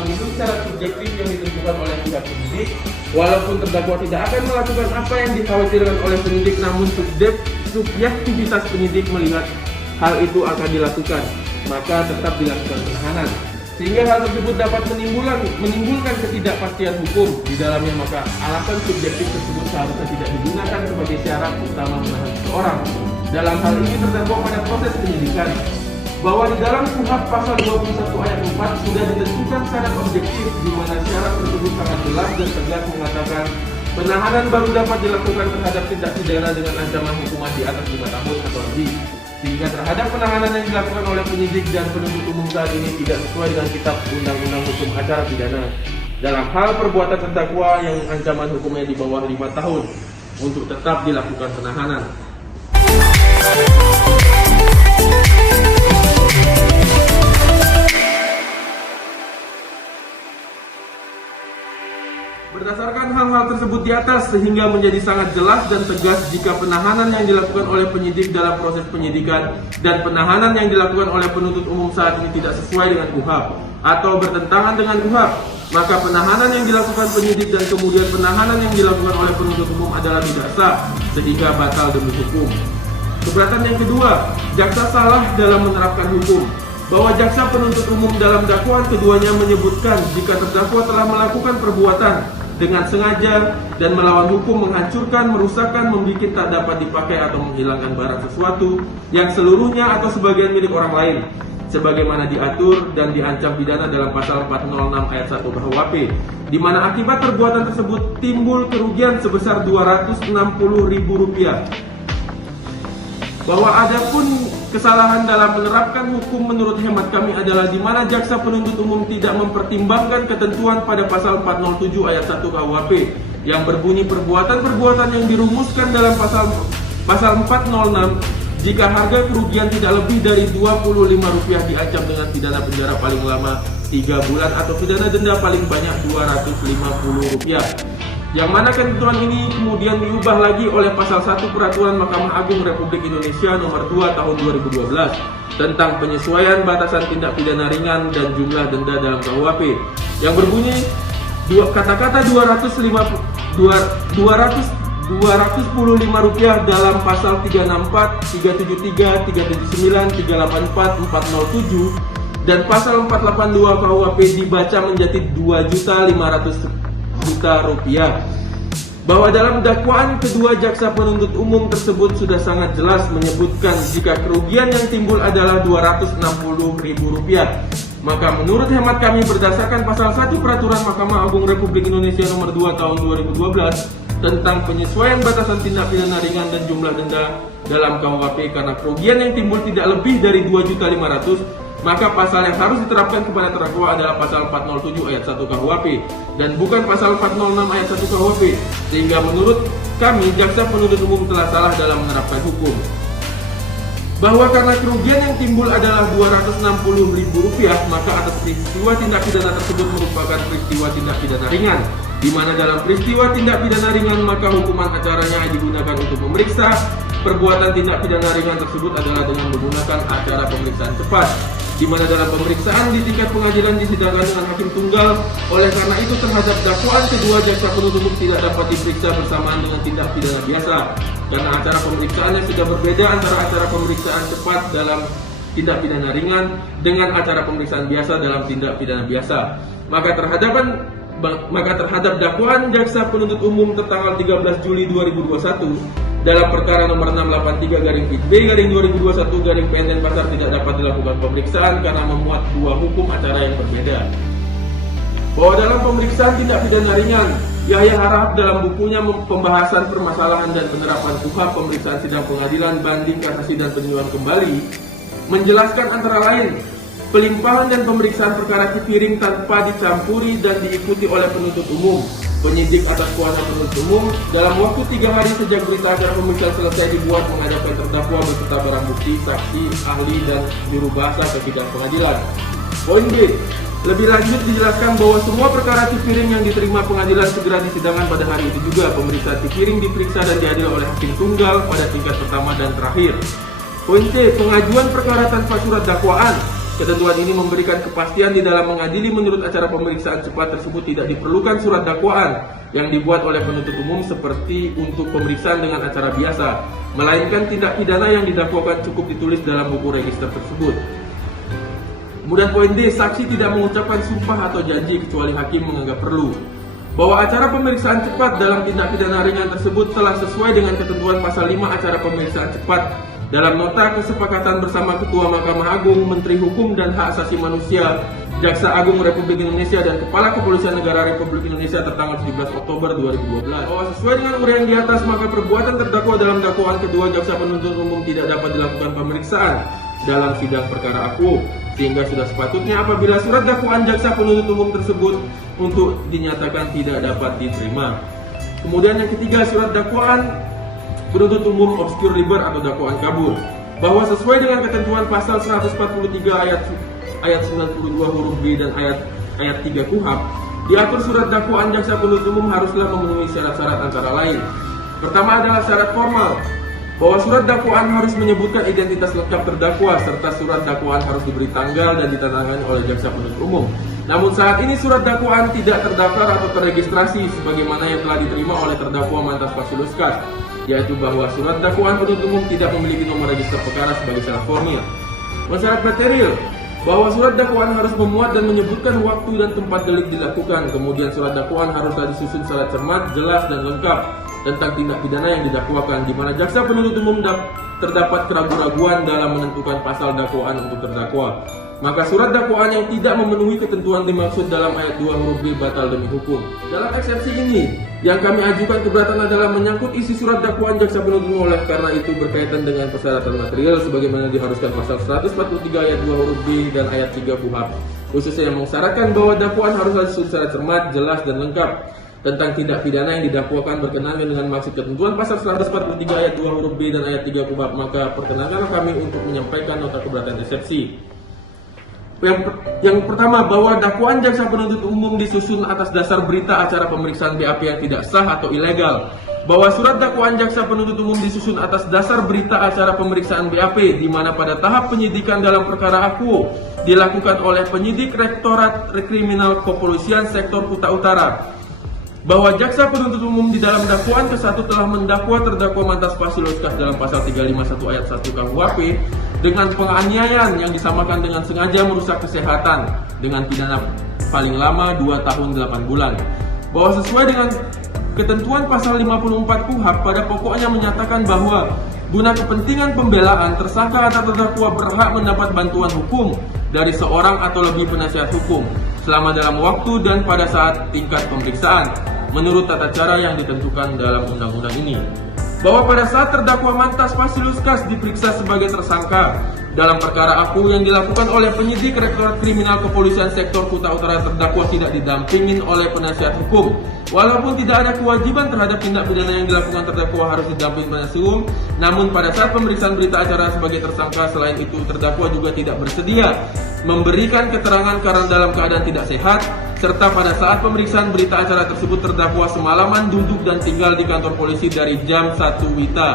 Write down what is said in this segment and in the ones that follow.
memenuhi syarat subjektif yang ditentukan oleh pihak penyidik, walaupun terdakwa tidak akan melakukan apa yang dikhawatirkan oleh penyidik, namun subjektivitas penyidik melihat hal itu akan dilakukan, maka tetap dilakukan penahanan. Sehingga hal tersebut dapat menimbulkan ketidakpastian hukum di dalamnya, maka alasan subjektif tersebut seharusnya tidak digunakan sebagai syarat utama menahan seseorang. Dalam hal ini terdakwa pada proses penyidikan, bahwa di dalam KUHP pasal 21 ayat 4 sudah ditentukan syarat objektif di mana syarat tersebut sangat jelas dan tegas mengatakan penahanan baru dapat dilakukan terhadap tindak pidana dengan ancaman hukuman di atas 5 tahun atau lebih. Sehingga terhadap penahanan yang dilakukan oleh penyidik dan penuntut umum saat ini tidak sesuai dengan Kitab Undang-Undang Hukum Acara Pidana dalam hal perbuatan terdakwa yang ancaman hukumnya di bawah 5 tahun untuk tetap dilakukan penahanan. Berdasarkan hal-hal tersebut di atas, sehingga menjadi sangat jelas dan tegas jika penahanan yang dilakukan oleh penyidik dalam proses penyidikan dan penahanan yang dilakukan oleh penuntut umum saat ini tidak sesuai dengan KUHP atau bertentangan dengan KUHP, maka penahanan yang dilakukan penyidik dan kemudian penahanan yang dilakukan oleh penuntut umum adalah tidak sah, sehingga batal demi hukum. Keberatan yang kedua, jaksa salah dalam menerapkan hukum. Bahwa jaksa penuntut umum dalam dakwaan keduanya menyebutkan jika terdakwa telah melakukan perbuatan dengan sengaja dan melawan hukum, menghancurkan, merusakkan, membuat tak dapat dipakai atau menghilangkan barang sesuatu yang seluruhnya atau sebagian milik orang lain, sebagaimana diatur dan diancam pidana dalam pasal 406 ayat 1 KUHP, di mana akibat perbuatan tersebut timbul kerugian sebesar Rp260.000. Bahwa adapun kesalahan dalam menerapkan hukum menurut hemat kami adalah di mana jaksa penuntut umum tidak mempertimbangkan ketentuan pada pasal 407 ayat 1 KUHP yang berbunyi perbuatan-perbuatan yang dirumuskan dalam pasal 406 jika harga kerugian tidak lebih dari Rp25 diancam dengan pidana penjara paling lama 3 bulan atau pidana denda paling banyak Rp250. Yang mana ketentuan ini kemudian diubah lagi oleh pasal 1 Peraturan Mahkamah Agung Republik Indonesia nomor 2 tahun 2012 tentang penyesuaian batasan tindak pidana ringan dan jumlah denda dalam KUHP yang berbunyi kata-kata Rp215 dalam pasal 364, 373, 379, 384, 407 dan pasal 482 KUHP dibaca menjadi Rp2.500.000. Bahwa dalam dakwaan kedua jaksa penuntut umum tersebut sudah sangat jelas menyebutkan jika kerugian yang timbul adalah Rp260.000, maka menurut hemat kami berdasarkan pasal 1 Peraturan Mahkamah Agung Republik Indonesia nomor 2 tahun 2012 tentang penyesuaian batasan tindak pidana ringan dan jumlah denda dalam KUHP karena kerugian yang timbul tidak lebih dari Rp2.500.000, maka pasal yang harus diterapkan kepada terdakwa adalah pasal 407 ayat 1 KUHP dan bukan pasal 406 ayat 1 KUHP, sehingga menurut kami jaksa penuntut umum telah salah dalam menerapkan hukum. Bahwa karena kerugian yang timbul adalah Rp260.000, maka atas peristiwa tindak pidana tersebut merupakan peristiwa tindak pidana ringan, di mana dalam peristiwa tindak pidana ringan maka hukuman acaranya digunakan untuk memeriksa perbuatan tindak pidana ringan tersebut adalah dengan menggunakan acara pemeriksaan cepat, di mana dalam pemeriksaan di tingkat pengadilan disidangkan dengan hakim tunggal. Oleh karena itu terhadap dakwaan kedua jaksa penuntut umum tidak dapat diperiksa bersamaan dengan tindak pidana biasa, karena acara pemeriksaannya sudah berbeda antara acara pemeriksaan cepat dalam tindak pidana ringan dengan acara pemeriksaan biasa dalam tindak pidana biasa. Maka terhadap dakwaan jaksa penuntut umum tertanggal 13 Juli 2021 dalam perkara nomor 683-B/2021-PN Denpasar tidak dapat dilakukan pemeriksaan karena memuat dua hukum acara yang berbeda. Bahwa dalam pemeriksaan tindak pidana ringan, Yahya Harahap dalam bukunya Pembahasan Permasalahan dan Penerapan KUHP Pemeriksaan Sidang Pengadilan Banding Kasasi dan Peninjauan Kembali menjelaskan antara lain pelimpahan dan pemeriksaan perkara Cipiring tanpa dicampuri dan diikuti oleh penuntut umum, penyidik atas kuasa penuntut umum dalam waktu 3 hari sejak berita acara pemeriksaan selesai dibuat menghadapkan terdakwa beserta barang bukti, saksi, ahli, dan juru bahasa ke sidang pengadilan. Poin B. Lebih lanjut dijelaskan bahwa semua perkara Cipiring yang diterima pengadilan segera disidangkan pada hari itu juga. Pemeriksaan Cipiring diperiksa dan diadil oleh hakim tunggal pada tingkat pertama dan terakhir. Poin C. Pengajuan perkara tanpa surat dakwaan. Ketentuan ini memberikan kepastian di dalam mengadili menurut acara pemeriksaan cepat tersebut tidak diperlukan surat dakwaan yang dibuat oleh penuntut umum seperti untuk pemeriksaan dengan acara biasa, melainkan tindak pidana yang didakwakan cukup ditulis dalam buku register tersebut. Kemudian poin D, saksi tidak mengucapkan sumpah atau janji kecuali hakim menganggap perlu. Bahwa acara pemeriksaan cepat dalam tindak pidana ringan tersebut telah sesuai dengan ketentuan pasal 5 acara pemeriksaan cepat dalam nota kesepakatan bersama Ketua Mahkamah Agung, Menteri Hukum dan Hak Asasi Manusia, Jaksa Agung Republik Indonesia dan Kepala Kepolisian Negara Republik Indonesia tertanggal 17 Oktober 2012. Bahwa sesuai dengan uraian di atas, maka perbuatan terdakwa dalam dakwaan kedua jaksa penuntut umum tidak dapat dilakukan pemeriksaan dalam sidang perkara aku, sehingga sudah sepatutnya apabila surat dakwaan jaksa penuntut umum tersebut untuk dinyatakan tidak dapat diterima. Kemudian yang ketiga, surat dakwaan penuntut umum obscure liber atau dakwaan kabur. Bahwa sesuai dengan ketentuan pasal 143 ayat 92 huruf B dan ayat 3 KUHP, diatur surat dakwaan jaksa penuntut umum haruslah memenuhi syarat-syarat antara lain. Pertama adalah syarat formal, bahwa surat dakwaan harus menyebutkan identitas lengkap terdakwa serta surat dakwaan harus diberi tanggal dan ditandatangani oleh jaksa penuntut umum. Namun saat ini surat dakwaan tidak terdaftar atau terregistrasi sebagaimana yang telah diterima oleh terdakwa mantas Fasilus Kas, yaitu bahwa surat dakwaan penuntut umum tidak memiliki nomor register perkara sebagai syarat formil. Syarat material, bahwa surat dakwaan harus memuat dan menyebutkan waktu dan tempat delik dilakukan. Kemudian surat dakwaan haruslah disusun secara cermat, jelas dan lengkap tentang tindak pidana yang didakwakan, di mana jaksa penuntut umum terdapat keraguan-raguan dalam menentukan pasal dakwaan untuk terdakwa. Maka surat dakwaan yang tidak memenuhi ketentuan dimaksud dalam ayat 2 huruf B batal demi hukum. Dalam eksepsi ini, yang kami ajukan keberatan adalah menyangkut isi surat dakwaan jaksa penuntut umum, oleh karena itu berkaitan dengan persyaratan material sebagaimana diharuskan pasal 143 ayat 2 huruf B dan ayat 3 KUHP, khususnya yang mensyaratkan bahwa dakwaan harus disusun secara cermat, jelas dan lengkap tentang tindak pidana yang didakwakan berkenaan dengan maksud ketentuan pasal 143 ayat 2 huruf B dan ayat 3 KUHP. Maka perkenankanlah kami untuk menyampaikan nota keberatan eksepsi. Yang pertama, bahwa dakwaan jaksa penuntut umum disusun atas dasar berita acara pemeriksaan BAP yang tidak sah atau ilegal. Bahwa surat dakwaan jaksa penuntut umum disusun atas dasar berita acara pemeriksaan BAP, di mana pada tahap penyidikan dalam perkara aku dilakukan oleh penyidik Rektorat Kriminal Kepolisian Sektor Kuta Utara. Bahwa jaksa penuntut umum di dalam dakwaan ke-1 telah mendakwa terdakwa mantas Fasilus Kas dalam pasal 351 ayat 1 KUHP dengan penganiayaan yang disamakan dengan sengaja merusak kesehatan dengan pidana paling lama 2 tahun 8 bulan. Bahwa sesuai dengan ketentuan pasal 54 KUHP pada pokoknya menyatakan bahwa guna kepentingan pembelaan, tersangka atau terdakwa berhak mendapat bantuan hukum dari seorang atau lebih penasihat hukum selama dalam waktu dan pada saat tingkat pemeriksaan menurut tata cara yang ditentukan dalam undang-undang ini. Bahwa pada saat terdakwa mantas Fasilus Kas diperiksa sebagai tersangka dalam perkara aku yang dilakukan oleh penyidik Rektorat Kriminal Kepolisian Sektor Kuta Utara, terdakwa tidak didampingin oleh penasihat hukum. Walaupun tidak ada kewajiban terhadap tindak pidana yang dilakukan terdakwa harus didampingi penasihat hukum, namun pada saat pemeriksaan berita acara sebagai tersangka, selain itu terdakwa juga tidak bersedia memberikan keterangan karena dalam keadaan tidak sehat, serta pada saat pemeriksaan berita acara tersebut terdakwa semalaman duduk dan tinggal di kantor polisi dari jam 1 WITA.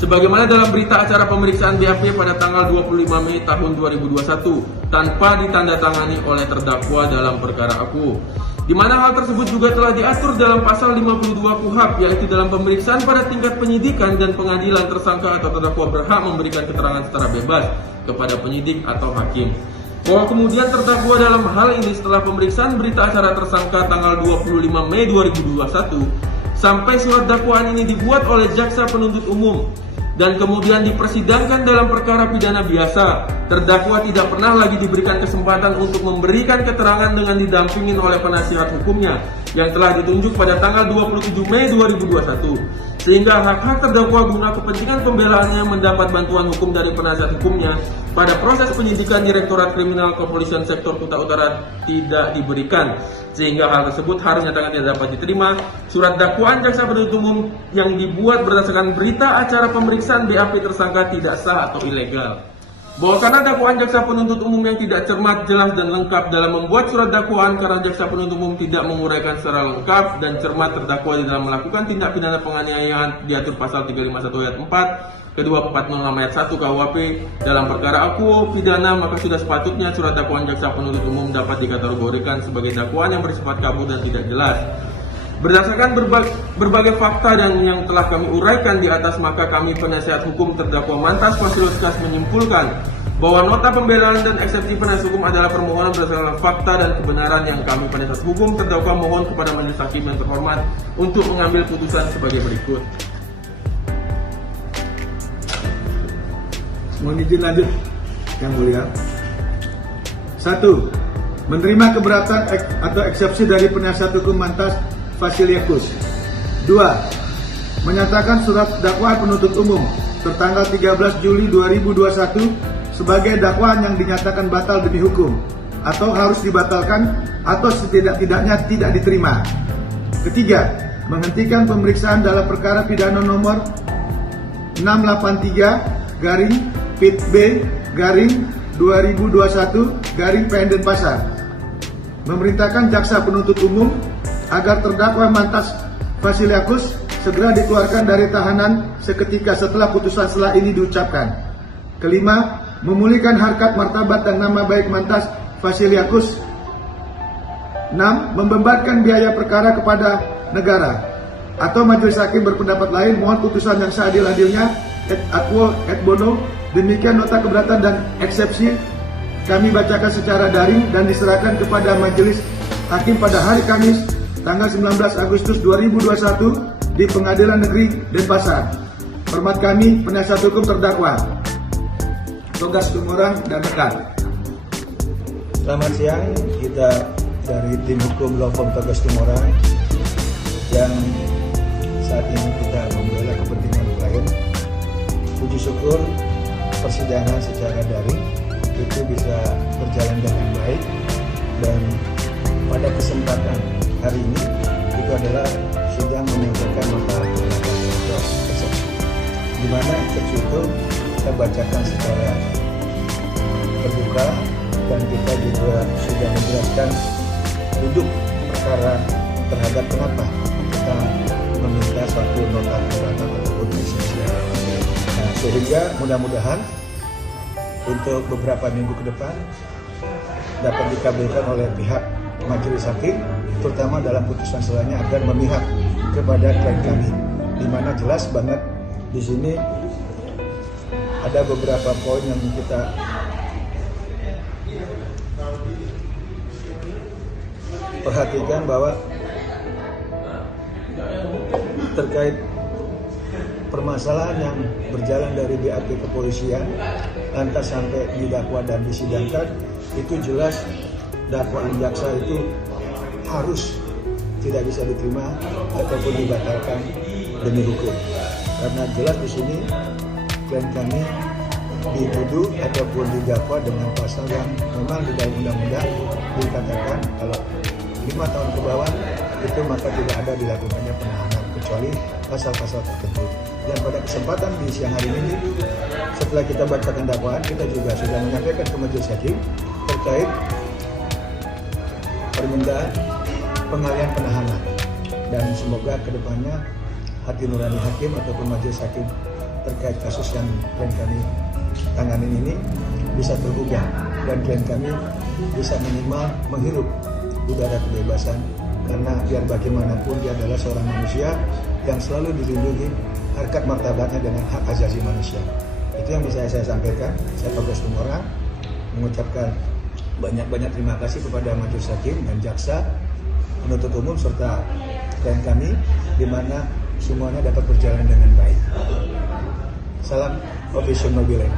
Sebagaimana dalam berita acara pemeriksaan BAP pada tanggal 25 Mei tahun 2021 tanpa ditandatangani oleh terdakwa dalam perkara aku. Di mana hal tersebut juga telah diatur dalam pasal 52 KUHP, yaitu dalam pemeriksaan pada tingkat penyidikan dan pengadilan, tersangka atau terdakwa berhak memberikan keterangan secara bebas kepada penyidik atau hakim. Bahwa kemudian terdakwa dalam hal ini setelah pemeriksaan berita acara tersangka tanggal 25 Mei 2021 sampai surat dakwaan ini dibuat oleh jaksa penuntut umum dan kemudian dipersidangkan dalam perkara pidana biasa, terdakwa tidak pernah lagi diberikan kesempatan untuk memberikan keterangan dengan didampingin oleh penasihat hukumnya yang telah ditunjuk pada tanggal 27 Mei 2021. Sehingga hak-hak terdakwa guna kepentingan pembelaannya mendapat bantuan hukum dari penasihat hukumnya pada proses penyidikan Direktorat Kriminal Kepolisian Sektor Kuta Utara tidak diberikan, sehingga hal tersebut harus nyatakan tidak dapat diterima. Surat dakwaan jaksa penuntut umum yang dibuat berdasarkan berita acara pemeriksaan BAP tersangka tidak sah atau ilegal. Bahwa karena dakwaan jaksa penuntut umum yang tidak cermat, jelas dan lengkap dalam membuat surat dakwaan, karena jaksa penuntut umum tidak menguraikan secara lengkap dan cermat terdakwa di dalam melakukan tindak pidana penganiayaan diatur pasal 351 ayat 4 kedua 406 ayat 1 KUHP dalam perkara akuo pidana, maka sudah sepatutnya surat dakwaan jaksa penuntut umum dapat dikategorikan sebagai dakwaan yang bersifat kabur dan tidak jelas. Berdasarkan berbagai fakta dan yang telah kami uraikan di atas, maka kami penasihat hukum terdakwa Mantas Fasilitas menyimpulkan bahwa nota pembelaan dan eksepsi penasihat hukum adalah permohonan berdasarkan fakta dan kebenaran yang kami penasihat hukum terdakwa mohon kepada majelis hakim yang terhormat untuk mengambil putusan sebagai berikut. Mohon izin lanjut, Yang Mulia. 1. Menerima keberatan atau eksepsi dari penasihat hukum Mantas Fasilitas. 2. Menyatakan surat dakwaan penuntut umum tertanggal 13 Juli 2021 sebagai dakwaan yang dinyatakan batal demi hukum atau harus dibatalkan atau setidak-tidaknya tidak diterima. 3. Menghentikan pemeriksaan dalam perkara pidana nomor 683-PIT-B-2021-PN Denpasar. Memerintahkan jaksa penuntut umum agar terdakwa Mantas Fasilitas segera dikeluarkan dari tahanan seketika setelah putusan selah ini diucapkan. 5. Memulihkan harkat martabat dan nama baik Mantas Fasilitas. 6. Membebankan biaya perkara kepada negara atau majelis hakim berpendapat lain mohon putusan yang seadil-adilnya et aquo et bono. Demikian nota keberatan dan eksepsi kami bacakan secara daring dan diserahkan kepada majelis hakim pada hari Kamis tanggal 19 Agustus 2021 di Pengadilan Negeri Denpasar. Hormat kami penasihat hukum terdakwa Togas Tumorang dan rekan. Selamat siang, kita dari tim hukum Law Firm Togas Tumorang yang saat ini kita membela kepentingan klien. Puji syukur persidangan secara daring itu bisa berjalan dengan baik, dan pada kesempatan hari ini itu adalah sidang menyampaikan nota keberatan atau eksepsi, di mana eksepsi itu kita bacakan secara terbuka dan kita juga sudah menjelaskan duduk perkara terhadap kenapa kita meminta suatu nota keberatan ataupun eksepsi. Nah, sehingga mudah-mudahan untuk beberapa minggu ke depan dapat dikabulkan oleh pihak majelis hakim, terutama dalam putusan selanya agar memihak kepada klien kami, di mana jelas banget di sini ada beberapa poin yang kita perhatikan bahwa terkait permasalahan yang berjalan dari BAP kepolisian lantas sampai didakwa dan disidangkan, itu jelas dakwaan jaksa itu harus tidak bisa diterima ataupun dibatalkan demi hukum. Karena jelas di sini klien kami dituduh ataupun didakwa dengan pasal yang memang di dalam undang-undang dikatakan kalau 5 tahun ke bawah itu maka tidak ada dilakukannya penahanan kecuali pasal-pasal tertentu. Dan pada kesempatan di siang hari ini, setelah kita bacakan dakwaan, kita juga sudah menyampaikan ke majelis hakim terkait permintaan pengalihan penahanan, dan semoga kedepannya hati nurani hakim ataupun majelis hakim terkait kasus yang klien kami tangani ini bisa tergugah dan klien kami bisa minimal menghirup udara kebebasan, karena biar bagaimanapun dia adalah seorang manusia yang selalu dilindungi harkat martabatnya dengan hak asasi manusia. Itu yang bisa saya sampaikan. Saya Togas Tumorang mengucapkan banyak-banyak terima kasih kepada majelis hakim dan jaksa penuntut umum serta klien kami, di mana semuanya dapat berjalan dengan baik. Salam Officium Nobile.